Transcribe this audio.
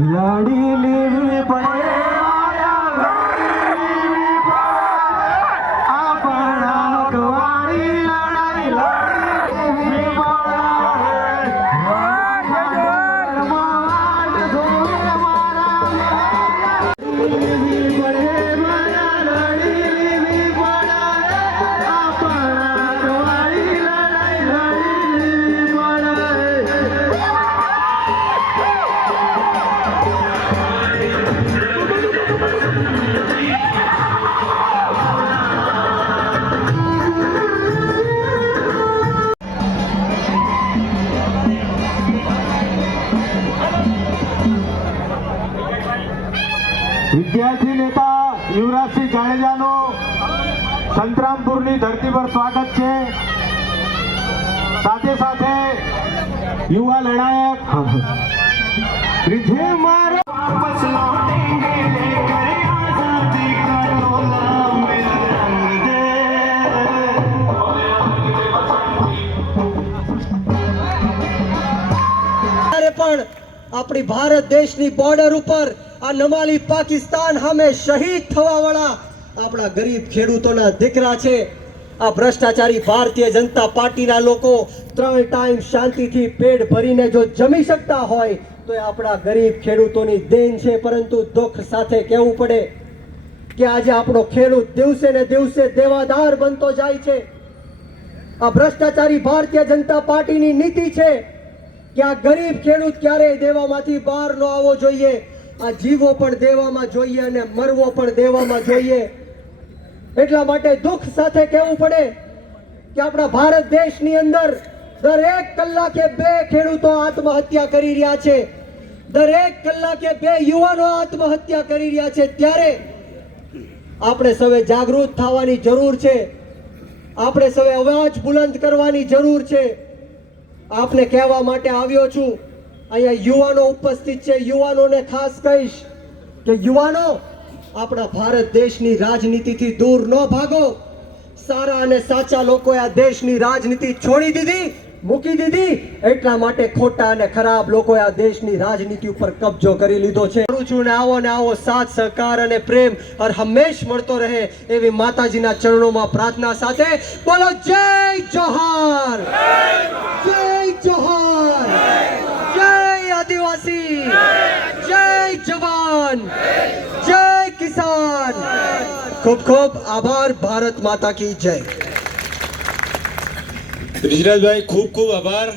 लड़ी ली पड़े વિદ્યાર્થી નેતા યુવરાજસિંહ જાડેજાનો સંતરામપુરની ધરતી પર સ્વાગત છે. સાથે સાથે યુવા લડાયક ત્રીજે મારો વાપસ પણ આપણી ભારત દેશની બોર્ડર ઉપર આ નમાલી પાકિસ્તાન સામે શહીદ થવાવાળા આપણા ગરીબ ખેડૂતોના દીકરા છે. આ ભ્રષ્ટાચારી ભારતીય જનતા પાર્ટીના લોકો ત્રણ ટાઈમ શાંતિથી પેટ ભરીને જો જમી શકતા હોય તો એ આપણા ગરીબ ખેડૂતોની દેન છે, પરંતુ દુઃખ સાથે કહેવું પડે કે આજે આપણો ખેડૂત દિવસે ને દિવસે દેવાદાર બનતો જાય છે. આ ભ્રષ્ટાચારી ભારતીય જનતા પાર્ટીની નીતિ છે કે આ ગરીબ ખેડૂત ક્યારેય દેવામાંથી બહાર ન આવવો જોઈએ. આ જીવો પણ દેવામાં જોઈએ અને મરવો પણ દેવામાં જોઈએ. એટલા માટે દુઃખ સાથે કહેવું પડે કે આપણા ભારત દેશની અંદર દરેક કલાકે બે ખેડૂતો આત્મહત્યા કરી રહ્યા છે. દરેક કલાકે બે યુવાનો આત્મહત્યા કરી રહ્યા છે. ત્યારે આપણે સૌએ જાગૃત થવાની જરૂર છે. આપણે સૌએ અવાજ બુલંદ કરવાની જરૂર છે. આપને કહેવા માટે આવ્યો છું અહીંયા યુવાનો ઉપસ્થિત છે, યુવાનોને ખાસ કહીશ કે યુવાનો આપણા ભારત દેશની રાજનીતિથી દૂર ન ભાગો. સારા અને સાચા લોકોએ આ દેશની રાજનીતિ છોડી દીધી, મૂકી દીધી. એટલા માટે ખોટા અને ખરાબ લોકોએ આ દેશની રાજનીતિ ઉપર કબજો કરી લીધો છે. કરું છું ને આવો ને આવો સાથ, સહકાર અને પ્રેમ હર હંમેશ મળતો રહે એવી માતાજીના ચરણોમાં પ્રાર્થના સાથે બોલો, જય જોહાર જય આદિવાસી જય જવાન જય કિસાન! ખૂબ ખૂબ આભાર ભારત માતા કી જય. રિજરાજભાઈ ખૂબ ખૂબ આભાર.